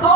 2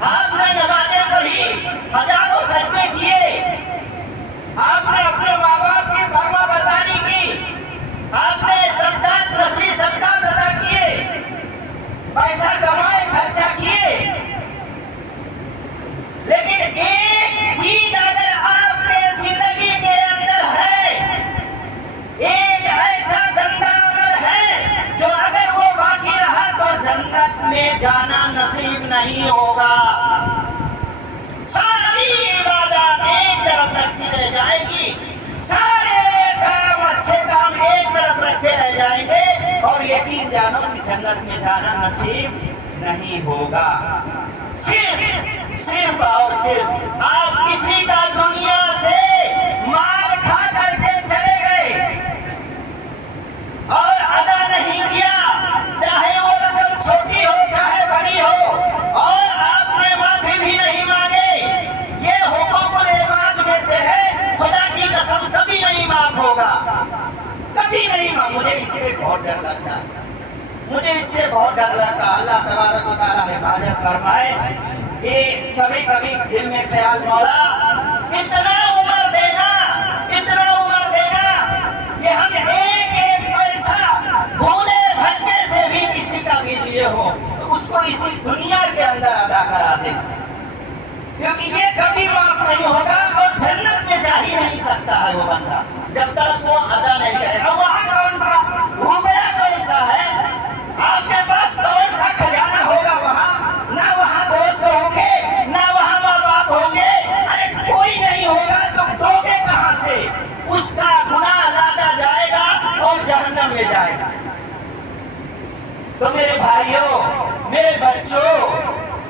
آپ نے نمازیں پڑھی، ہزاروں سجدے کیے، آپ نے اپنے ماں باپ کی فرما برداری کی، آپ نے صدقات نفلی صدقات ادا کیے، پیسہ کمائے، خرچہ کیے، لیکن ایک چیز اگر آپ کے زندگی کے اندر ہے، ایک ایسا گندا عمل ہے جو اگر وہ باقی رہا تو جنت میں جانا نصیب نہیں ہوگا۔ ساری عبادات ایک طرف رکھی رہ جائے گی، سارے کام اچھے کام ایک طرف رکھے رہ جائیں گے، اور یقین جانو کہ جنت میں جانا نصیب نہیں ہوگا۔ صرف اور صرف آپ کسی کا دنیا سے مال کھا کر کے چلے گئے اور ادا نہیں کیا، چاہے وہ رقم چھوٹی ہو چاہے بڑی ہو، اور آپ نے معافی بھی نہیں مانگے، یہ حقوق العباد میں سے ہے، خدا کی قسم کبھی نہیں معاف ہوگا، کبھی نہیں معاف۔ مجھے اس سے بہت ڈر لگتا ہے، مجھے اس سے بہت ڈر لگتا ہے۔ اللہ تبارک و تعالیٰ حفاظت فرمائے۔ یہ کبھی کبھی دل میں خیال، مولا اتنا عمر دینا، اتنا عمر دینا کہ ہم ایک ایک پیسہ بھولے بھٹکے سے بھی کسی کا بھی لیے ہو تو اس کو اسی دنیا کے اندر ادا کرا دیں، کیونکہ یہ کبھی معاف نہیں ہوگا، اور جنت میں جا ہی نہیں سکتا ہے وہ بندہ جب تک وہ ادا نہیں کرے گا۔ وہاں کون سا روپیہ کون سا ہے، آپ کے پاس کون سا خزانہ ہوگا وہاں، نہ وہاں دوست ہوں گے، نہ وہاں ماں باپ ہوں گے، ارے کوئی نہیں ہوگا تو دو گے کہاں سے؟ اس کا گناہ لادا جائے گا اور جہنم میں جائے گا۔ تو میرے بھائیوں، میرے بچوں،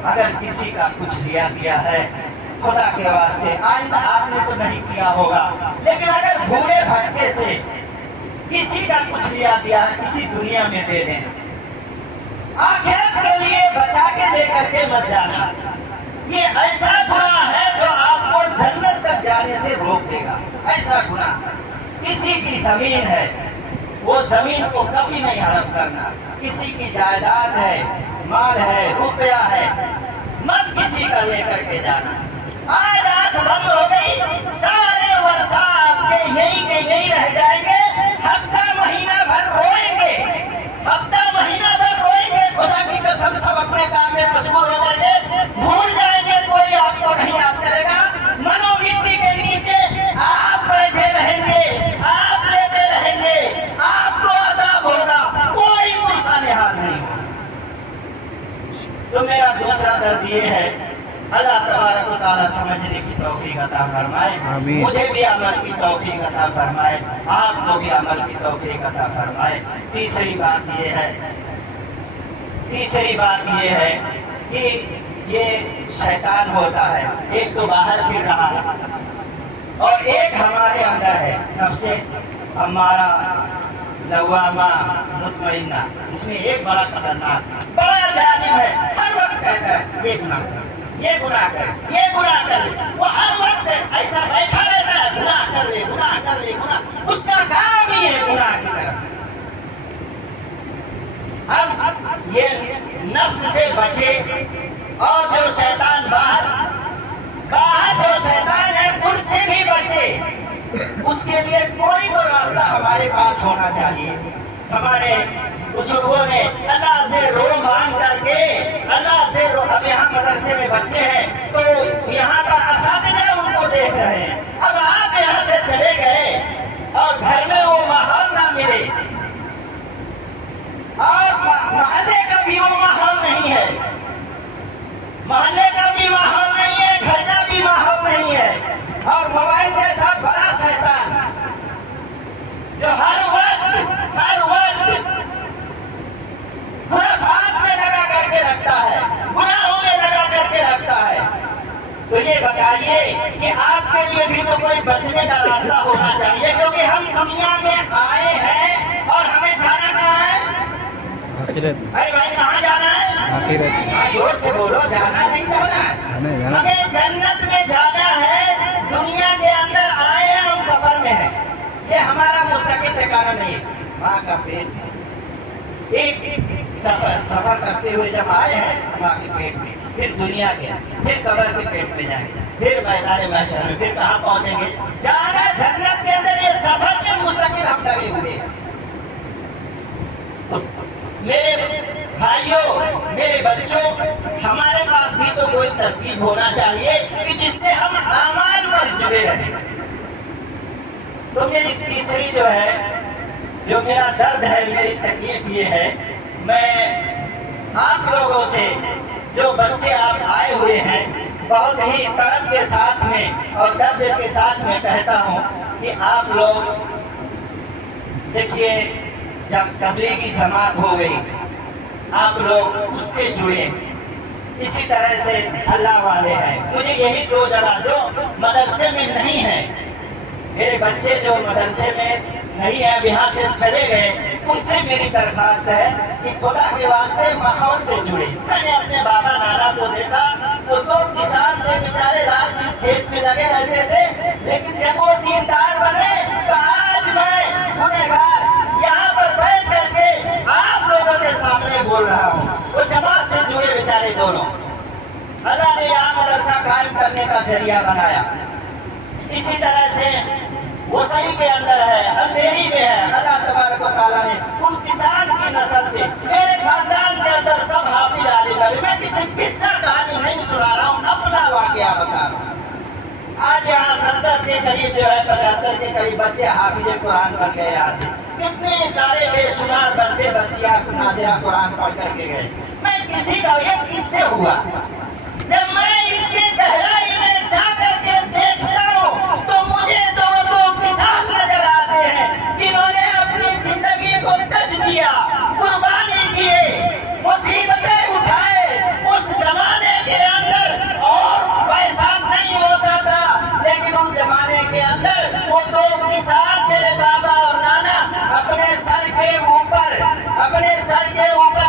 اگر کسی کا کچھ لیا دیا ہے خدا کے واسطے، آئندہ آپ نے تو نہیں کیا ہوگا، لیکن اگر بھولے بھٹکے سے کسی کا کچھ لیا دیا ہے، کسی دنیا میں دے دیں، آخرت کے لیے بچا کے لے کر کے مت جانا۔ یہ ایسا گناہ ہے جو آپ کو جنت تک جانے سے روک دے گا، ایسا گناہ۔ کسی کی زمین ہے، وہ زمین کو کبھی نہیں ہڑپ کرنا، کسی کی جائیداد ہے، مال ہے، روپیہ ہے، مت کسی کا لے کر کے جانا۔ آج آنکھ بند ہو گئی، سارے ورثہ آپ کے یہی رہ جائیں گے، ہفتہ مہینہ بھر روئیں گے، ہفتہ مہینہ بھر روئیں گے، خدا کی قسم سب اپنے کام میں مشغول ہو کر کے بھول جائیں گے، کوئی آپ کو نہیں یاد کرے گا۔ منو مٹی کے نیچے آپ بیٹھے رہیں گے، آپ لیتے رہیں گے، آپ کو عذاب ہوگا، کوئی پرسا نحال نہیں ہوگا۔ تو میرا دوسرا درد یہ ہے، اللہ تبارک و تعالیٰ سمجھنے کی توفیق عطا فرمائے، مجھے بھی عمل کی توفیق عطا فرمائے، آپ کو بھی عمل کی توفیق عطا فرمائے۔ تیسری بات یہ ہے کہ یہ شیطان ہوتا ہے، ایک تو باہر پھر رہا ہے اور ایک ہمارے اندر ہے، نفس امارہ لوامہ مطمئنہ۔ اس میں ایک بڑا خطرناک، بڑا ظالم ہے، ہر وقت کہتا ہے یہ گناہ کر، یہ گناہ کر، یہ گناہ کر لے، وہ ہر وقت ایسا بیٹھا رہتا ہے، گناہ کر لے، گناہ کر لے، گناہ، اس کا کام ہی ہے گناہ کی طرف۔ اب یہ نفس سے بچے، اور جو شیطان باہر جو شیطان ہے ان سے بھی بچے، اس کے لیے کوئی تو راستہ ہمارے پاس ہونا چاہیے۔ ہمارے بزرگوں نے اللہ سے رو مانگ کر کے، اللہ سے رو، اب یہاں مدرسے میں بچے ہیں تو یہاں پر اساتذہ ان کو دیکھ رہے ہیں، اب آپ یہاں سے چلے گئے اور گھر میں وہ ماحول نہ ملے، اور محلے کا بھی وہ ماحول نہیں ہے، محلے کا بھی ماحول نہیں ہے، گھر کا بھی ماحول نہیں ہے، اور موبائل جیسا بڑا شیطان جو ہر وقت خرافات میں لگا کر کے رکھتا ہے، گناہوں میں لگا کر کے رکھتا ہے، تو یہ بتائیے کہ آپ کے لیے بھی تو کوئی بچنے کا راستہ ہونا چاہیے، کیونکہ ہم دنیا میں آئے ہیں اور ہمیں جانا کہاں ہے؟ ارے بھائی کہاں جانا ہے؟ آخرت۔ زور سے بولو، جانا نہیں جانا ہے، ہمیں جنت میں جانا ہے۔ دنیا کے اندر آئے ہیں، ہم سفر میں ہیں، یہ ہمارا مستقل ٹھکانہ نہیں ہے، ماں کا پیٹ ایک سفر کرتے ہوئے جب آئے ہیں ماں کے پیٹ میں، پھر دنیا کے، پھر قبر کے پیٹ میں جائیں گے، پھر میدان محشر میں، پھر کہاں پہنچیں گے؟ جانا جنت کے اندر، یہ سفر میں مستقل ہم لگے ہوئے ہیں۔ میرے بھائیوں، میرے بچوں، ہمارے پاس بھی تو کوئی ترکیب ہونا چاہیے کہ جس سے ہم اعمال پر جڑے رہیں۔ تو میری تیسری جو ہے، جو میرا درد ہے، میری تکلیف یہ ہے، میں آپ لوگوں سے، جو بچے آپ آئے ہوئے ہیں، بہت ہی تڑپ کے ساتھ میں اور درد کے ساتھ میں کہتا ہوں کہ آپ لوگ دیکھیے، جب تبلیغی جماعت ہو گئی، آپ لوگ اس سے جڑے، اسی طرح سے اللہ والے ہیں۔ مجھے یہی دو جگہ جو مدرسے میں نہیں ہیں، میرے بچے جو مدرسے میں نہیں ہیں، یہاں سے چلے گئے، ان سے میری درخواست ہے کہ خدا کے واسطے ماحول سے جڑے۔ میں نے اپنے بابا نانا کو دیکھا، وہ دو کسان تھے بیچارے، رات دن کھیت میں لگے رہتے تھے، لیکن جب وہ دیندار بنے تو آج میں گنہگار یہاں پر بیٹھ کر کے آپ لوگوں کے سامنے بول رہا ہوں۔ وہ جماعت سے جڑے بیچارے دونوں، اللہ نے یہاں مدرسہ قائم کرنے کا ذریعہ بنایا۔ اسی طرح سے وہ صحیح کے اندر ہے، اندھیری میں ہے، اللہ تبارک و تعالیٰ نے ان کسان کی نسل سے، میرے خاندان کے اندر سب حافظ عالم ہے۔ میں کسی قصہ کہانی نہیں سنا رہا ہوں، اپنا واقعہ بتا رہا ہوں۔ آج یہاں 70 کے قریب جو ہے، 75 کے قریب بچے حافظ قرآن بن گئے یہاں سے۔ کتنے سارے بے شمار بچے بچیاں ناظرہ قرآن پڑھ کر کے گئے۔ میں کسی کا یہ کس سے ہوا؟ جب میں اس کی گہرائی میں جا کر کے دیکھتا ہوں تو مجھے دو کسان نظر آتے ہیں جنہوں نے اپنی زندگی کو تج دیا، قربانی کیے، مصیبتیں اٹھائے۔ اس زمانے کے اندر اور پیسہ نہیں ہوتا تھا، لیکن ان زمانے کے اندر وہ دو کسان، میرے بابا اور نانا، اپنے سر کے اوپر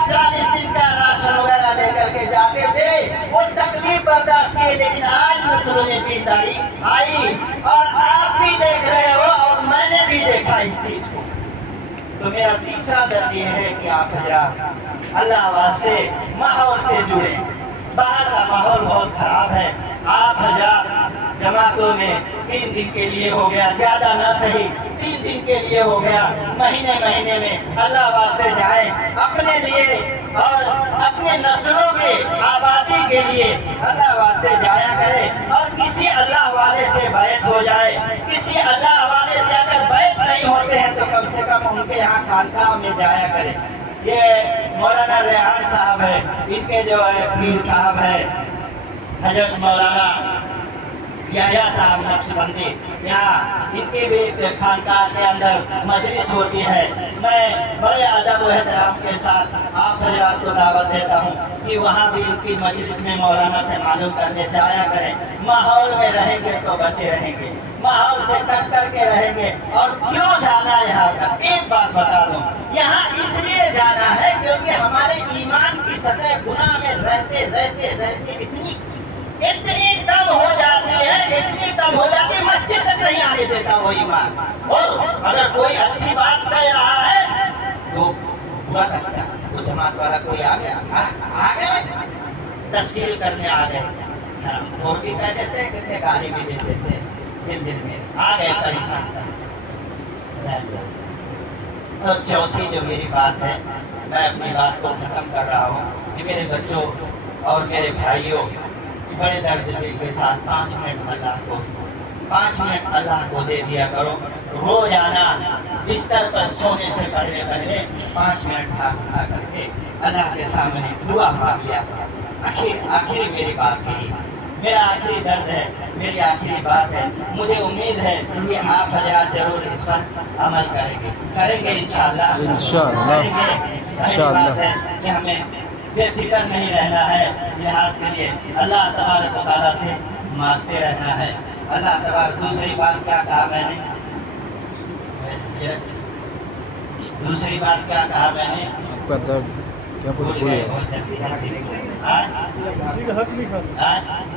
40 دن کا راشن وغیرہ لے کر کے جاتے تھے۔ وہ تکلیف برداشت کی، لیکن آج نسلوں میں دینداری آئی، اور آپ بھی دیکھ رہے ہو اور میں نے بھی دیکھا اس چیز کو۔ تو میرا تیسرا درد یہ ہے کہ آپ حضرات اللہ واسطے ماحول سے جڑیں۔ باہر کا ماحول بہت خراب ہے۔ آپ حضرات جماعتوں میں 3 دن کے لیے ہو گیا، زیادہ نہ صحیح 3 دن کے لیے ہو گیا، مہینے میں اللہ واسطے جائیں، اپنے لیے اور اپنے نسلوں کے آبادی کے لیے اللہ واسطے جایا کرے، اور کسی اللہ والے سے بیعت ہو جائے۔ کسی اللہ والے سے اگر بیعت نہیں ہوتے ہیں تو کم سے کم ان کے یہاں خانقاہ میں جایا کرے۔ یہ مولانا ریحان صاحب ہے، ان کے جو ہے پیر صاحب ہے حضرت مولانا یحییٰ صاحب نقشبندی، یہاں ان کی بھی خانقاہ کے اندر مجلس ہوتی ہے۔ میں بڑے ادب و احترام کے ساتھ آپ حضرات کو دعوت دیتا ہوں کہ وہاں بھی ان کی مجلس میں مولانا سے معلوم کر لے، جایا کریں۔ ماحول میں رہیں گے تو بچے رہیں گے، ماحول سے کٹ کر کے رہیں گے۔ اور کیوں جانا یہاں پر؟ ایک بات بتا دوں، یہاں اس لیے جانا ہے کیونکہ ہمارے ایمان کی سطح گناہ میں رہتے اتنی کم ہو جاتی ہے، اتنی کم ہو جاتی ہے، مسجد تک نہیں آنے دیتا وہ ایمان۔ اور اگر کوئی اچھی بات کہہ رہا ہے تو برا لگتا ہے۔ وہ جماعت والا کوئی آ گیا تشکیل کرنے آ گئے، روٹی کہہ دیتے، کتنے گالی بھی دے دیتے، دل میں آ گئے پریشان۔ اور چوتھی جو میری بات ہے، میں اپنی بات کو ختم کر رہا ہوں کہ میرے بچوں اور میرے بھائیوں، بڑے درد دل کے ساتھ 5 منٹ اللہ کو دے دیا کرو۔ روزانہ بستر پر سونے سے پہلے 5 منٹ ہاتھ اٹھا کر کے اللہ کے سامنے دعا مانگ لیا۔ آخری میری بات یہی، میرا آخری درد ہے، میری آخری بات ہے۔ مجھے امید ہے کہ آپ حضرات ضرور اس پر عمل کریں گے انشاءاللہ۔ کریں گے۔ پہلی بات ہے کہ ہمیں بے فکر نہیں رہنا ہے، جہاد کے لیے اللہ تبارک و تعالیٰ سے مانگتے رہنا ہے۔ اللہ تبارک، دوسری بات کیا کہا میں نے؟ دوسری بات کیا کہا میں نے؟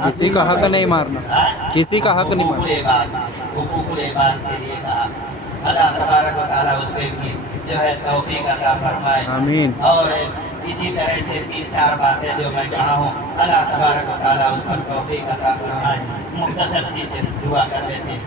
کسی کا حق نہیں مارنا، کسی کا حق نہیں مارنا۔ حقوق العباد کے لیے کہا۔ اللہ تبارک و تعالیٰ اس کے بھی جو ہے توفیق عطا فرمائے۔ آمین۔ اور اسی طرح سے 3-4 باتیں جو میں کہا ہوں اللہ تبارک و تعالیٰ اس پر توفیق عطا فرمائے. مختصر سی دعا کر لیتے ہیں.